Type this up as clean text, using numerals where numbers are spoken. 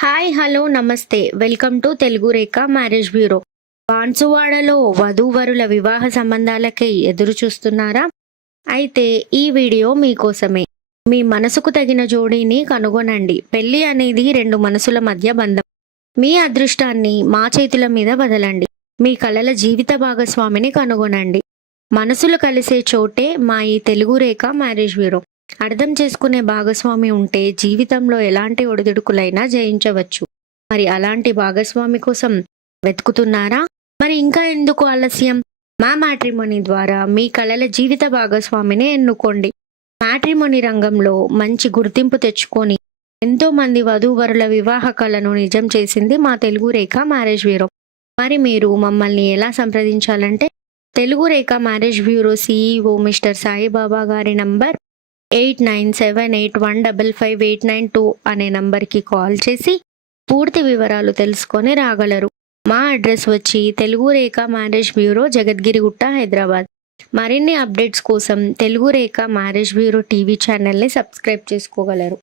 Hi hello నమస్తే welcome to Telugu Rekha marriage bureau. బాన్సువాడలో వధూవరుల వివాహ సంబంధాలకై ఎదురు చూస్తున్నారా? అయితే ఈ వీడియో మీకోసమే. మీ మనసుకు తగిన జోడీని కనుగొనండి. పెళ్లి అనేది రెండు మనసుల మధ్య బంధం. మీ అదృష్టాన్ని మా చేతుల మీద వదలండి. మీ కలల జీవిత భాగస్వామిని కనుగొనండి. మనసులు కలిసే చోటే మా ఈ తెలుగు రేఖ మ్యారేజ్ బ్యూరో. అర్థం చేసుకునే భాగస్వామి ఉంటే జీవితంలో ఎలాంటి ఒడిదుడుకులైనా జయించవచ్చు. మరి అలాంటి భాగస్వామి కోసం వెతుకుతున్నారా? మరి ఇంకా ఎందుకు ఆలస్యం? మా మ్యాట్రిమోనీ ద్వారా మీ కలల జీవిత భాగస్వామిని ఎన్నుకోండి. మ్యాట్రిమోనీ రంగంలో మంచి గుర్తింపు తెచ్చుకొని ఎంతో మంది వధూవరుల వివాహ కలను నిజం చేసింది మా తెలుగు రేఖ మ్యారేజ్ బ్యూరో. మరి మీరు మమ్మల్ని ఎలా సంప్రదించాలంటే Telugu Rekha marriage bureau CEO mister Saibaba గారి నంబర్ 8978155892 అనే నంబర్కి కాల్ చేసి పూర్తి వివరాలు తెలుసుకొని రాగలరు. మా అడ్రస్ వచ్చి తెలుగు రేఖ మ్యారేజ్ బ్యూరో, జగద్గిరిగుట్ట, హైదరాబాద్. మరిన్ని అప్డేట్స్ కోసం Telugu Rekha marriage bureau TV ఛానల్ని సబ్స్క్రైబ్ చేసుకోగలరు.